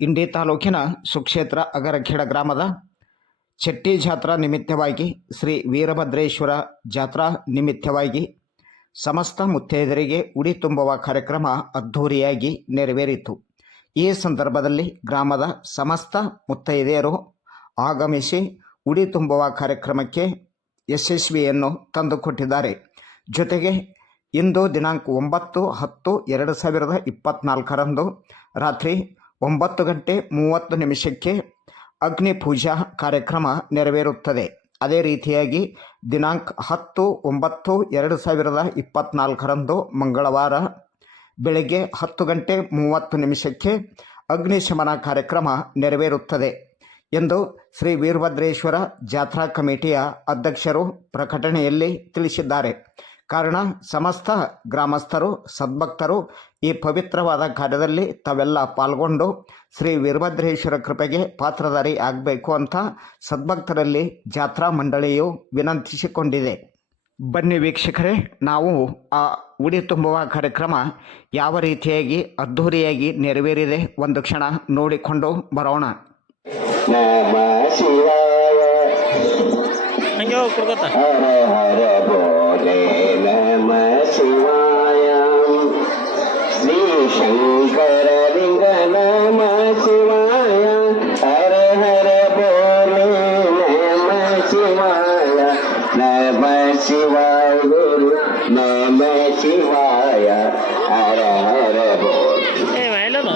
ಇಂಡಿ ತಾಲೂಕಿನ ಸುಕ್ಷೇತ್ರ ಅಗರಖೇಡ ಗ್ರಾಮದ ಚೆಟ್ಟಿ ಜಾತ್ರಾ ನಿಮಿತ್ತವಾಗಿ ಶ್ರೀ ವೀರಭದ್ರೇಶ್ವರ ಜಾತ್ರಾ ನಿಮಿತ್ತವಾಗಿ ಸಮಸ್ತ ಮುತ್ತೈದರಿಗೆ ಉಡಿ ತುಂಬುವ ಕಾರ್ಯಕ್ರಮ ಅದ್ಧೂರಿಯಾಗಿ ನೆರವೇರಿತು. ಈ ಸಂದರ್ಭದಲ್ಲಿ ಗ್ರಾಮದ ಸಮಸ್ತ ಮುತ್ತೈದೆಯರು ಆಗಮಿಸಿ ಉಡಿ ತುಂಬುವ ಕಾರ್ಯಕ್ರಮಕ್ಕೆ ಯಶಸ್ವಿಯನ್ನು ತಂದುಕೊಟ್ಟಿದ್ದಾರೆ. ಜೊತೆಗೆ ಇಂದು ದಿನಾಂಕ ಒಂಬತ್ತು ಹತ್ತು ಎರಡು ಸಾವಿರದ ಇಪ್ಪತ್ತ್ನಾಲ್ಕರಂದು ರಾತ್ರಿ ಒಂಬತ್ತು ಗಂಟೆ ಮೂವತ್ತು ನಿಮಿಷಕ್ಕೆ ಅಗ್ನಿ ಪೂಜಾ ಕಾರ್ಯಕ್ರಮ ನೆರವೇರುತ್ತದೆ. ಅದೇ ರೀತಿಯಾಗಿ ದಿನಾಂಕ ಹತ್ತು ಒಂಬತ್ತು ಎರಡು ಸಾವಿರದ ಇಪ್ಪತ್ತ್ನಾಲ್ಕರಂದು ಮಂಗಳವಾರ ಬೆಳಗ್ಗೆ ಹತ್ತು ಗಂಟೆ ಮೂವತ್ತು ನಿಮಿಷಕ್ಕೆ ಅಗ್ನಿಶಮನ ಕಾರ್ಯಕ್ರಮ ನೆರವೇರುತ್ತದೆ ಎಂದು ಶ್ರೀ ವೀರಭದ್ರೇಶ್ವರ ಜಾತ್ರಾ ಕಮಿಟಿಯ ಅಧ್ಯಕ್ಷರು ಪ್ರಕಟಣೆಯಲ್ಲಿ ತಿಳಿಸಿದ್ದಾರೆ. ಕಾರಣ ಸಮಸ್ತ ಗ್ರಾಮಸ್ಥರು ಸದ್ಭಕ್ತರು ಈ ಪವಿತ್ರವಾದ ಕಾರ್ಯದಲ್ಲಿ ತಾವೆಲ್ಲ ಪಾಲ್ಗೊಂಡು ಶ್ರೀ ವೀರಭದ್ರೇಶ್ವರ ಕೃಪೆಗೆ ಪಾತ್ರಧಾರಿ ಆಗಬೇಕು ಅಂತ ಸದ್ಭಕ್ತರಲ್ಲಿ ಜಾತ್ರಾ ಮಂಡಳಿಯು ವಿನಂತಿಸಿಕೊಂಡಿದೆ. ಬನ್ನಿ ವೀಕ್ಷಕರೇ ನಾವು ಆ ಉಡಿ ತುಂಬುವ ಕಾರ್ಯಕ್ರಮ ಯಾವ ರೀತಿಯಾಗಿ ಅದ್ಧೂರಿಯಾಗಿ ನೆರವೇರಿದೆ ಒಂದು ಕ್ಷಣ ನೋಡಿಕೊಂಡು ಬರೋಣ. ಹಂಗೆ ಹೋಗಿ ಕೊಡ್ಕೊತ ಹರ ಹರ ಬೋಲೆ ನಮ ಶಿವಾಯ ಶ್ರೀ ಶಂಕರ ಲಿಂಗ ನಮ ಶಿವಾಯ ಹರ ಹರ ಬೋಲೆ ನಮ ಶಿವಾಯ ನಮ ಶಿವಾಯ ಗುರು ನಮ ಶಿವಾಯ ಹರ ಹರ ಬೋಲೆ ಏ ಎಲ್ಲದ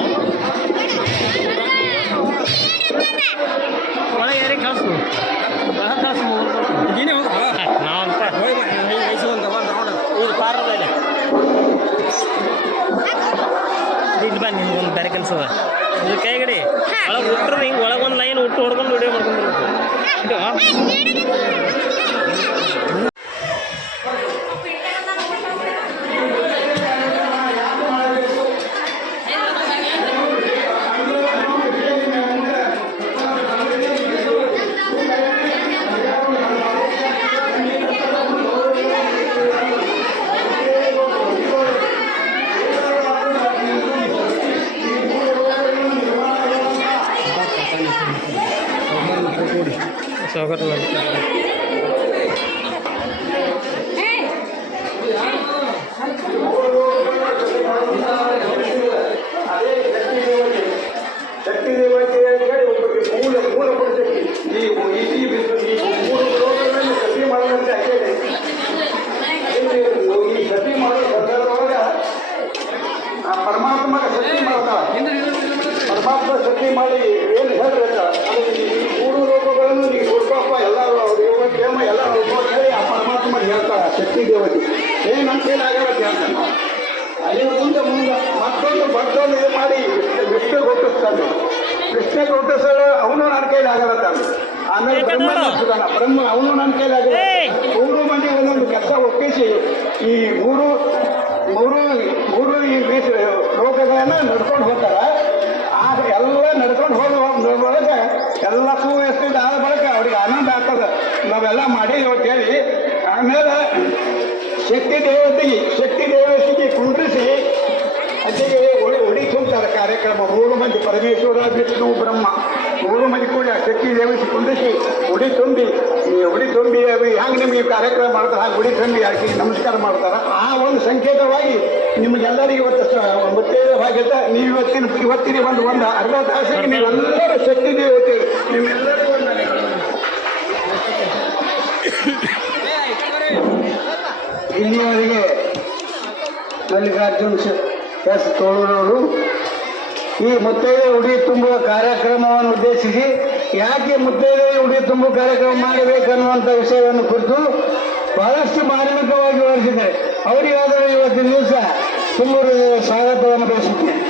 ಒಳಗೆ ಯಾರಿಗೆ ಕಳಿಸು ಒಳಗೆ ಕಳಿಸು ನೀನೇ ನಾವಂತ ಇದು ಕೈಗಡಿ. ಒಳಗೆ ಹುಟ್ಟರು ಹಿಂಗೆ ಒಳಗೊಂದು ಒಂದು ಲೈನ್ ಹುಟ್ಟು ಹೊಡ್ಕೊಂಡು ಸತಿ ಮಾಡೋ ಸಂದರ್ಭದೊಳಗ ಆ ಪರಮಾತ್ಮನ ಸತಿ ಮಾಡ್ತಾಳ ಪರಮಾತ್ಮ ಸತಿ ಮಾಡಿ ಏನು ಹೇಳ್ಬೇಕ ಶಕ್ತಿ ದೇವತೆ ಏ ನಮ್ಮ ಕೈಲಿ ಆಗತ್ತೆ ಅಂತ. ಅಲ್ಲಿ ಮುಂದೆ ಮುಂದೆ ಮತ್ತೊಂದು ಮತ್ತೊಂದು ಇದು ಮಾಡಿ ಕೃಷ್ಣ ಹುಟ್ಟಿಸ್ತಾನೆ ಕೃಷ್ಣ ಹುಟ್ಟಿಸಲು ಅವನು ನನ್ನ ಕೈಲಿ ಆಗಲತ್ತಾನೆ ಆಮೇಲೆ ಬ್ರಹ್ಮ. ಬ್ರಹ್ಮ ಅವನು ನನ್ನ ಕೈಲಿ ಆಗಲ್ಲ ಮೂರು ಮಂದಿ ಒಂದೊಂದು ಕೆಲಸ ಒಪ್ಪಿಸಿ ಈ ಮೂರು ಮೂರು ಮೂರು ಈ ಬೀಸ ಲೋಕಗಳನ್ನ ನಡ್ಕೊಂಡು ಹೋಗ್ತಾರ. ಆಗ ಎಲ್ಲ ನಡ್ಕೊಂಡು ಹೋಗಿ ಬಳಿಕ ಎಲ್ಲ ಸುವ್ಯವಸ್ಥಿತ ಆದ ಬಳಕ ಅವ್ರಿಗೆ ಆನಂದ ಆಗ್ತದೆ. ನಾವೆಲ್ಲ ಮಾಡಿದೀವಿ ಅಂತ ಹೇಳಿ ಆಮೇಲೆ ಶಕ್ತಿ ದೇವತೆಗೆ ಶಕ್ತಿ ದೇವತೆಗೆ ಕುಂಡ್ರಿಸಿ ಅಲ್ಲಿಗೆ ಹೊಡಿ ತುಂಬ್ತಾರೆ ಕಾರ್ಯಕ್ರಮ. ಮೂರು ಮಂದಿ ಪರಮೇಶ್ವರ, ವಿಷ್ಣು, ಬ್ರಹ್ಮ, ಮೂರು ಮಂದಿ ಕೂಡ ಶಕ್ತಿ ದೇವಸಿ ಕುಂಡ್ರಿಸಿ ಉಡಿ ತುಂಬಿ ಈ ಉಡಿ ತುಂಬಿ ಹೆಂಗೆ ನಿಮಗೆ ಕಾರ್ಯಕ್ರಮ ಮಾಡ್ತಾರೆ, ಹಾಗೆ ಉಡಿ ತುಂಬಿ ಹಾಕಿ ನಮಸ್ಕಾರ ಮಾಡ್ತಾರೆ. ಆ ಒಂದು ಸಂಕೇತವಾಗಿ ನಿಮಗೆಲ್ಲರಿಗೂ ಇವತ್ತು ಮತ್ತೆ ನೀವು ಇವತ್ತಿನ ಇವತ್ತಿನ ಒಂದು ಒಂದು ಅರ್ಧ ತಾಸಿಗೆ ನೀವೆಲ್ಲರೂ ಶಕ್ತಿ ದೇವತೆ ನಿಮ್ಮೆಲ್ಲರಿಗೂ ಒಂದು ಇಲ್ಲಿಯವರೆಗೆ ಮಲ್ಲಿಕಾರ್ಜುನ್ ಎಸ್ ತೋಳೂರವರು. ಈ ಮುತ್ತೈದೆ ಉಡಿ ತುಂಬುವ ಕಾರ್ಯಕ್ರಮವನ್ನು ಉದ್ದೇಶಿಸಿ ಯಾಕೆ ಮುತ್ತೈದೆ ಉಡಿ ತುಂಬುವ ಕಾರ್ಯಕ್ರಮ ಮಾಡಬೇಕನ್ನುವಂಥ ವಿಷಯವನ್ನು ಕುರಿತು ಬಹಳಷ್ಟು ಮಾರ್ಮಿಕವಾಗಿ ವಿವರಿಸಿದ್ದಾರೆ. ಅವರಿಗಾದರೂ ಇವತ್ತಿನ ದಿವಸ ತುಂಬ ಸ್ವಾಗತವನ್ನು ಬಯಸುತ್ತೇನೆ.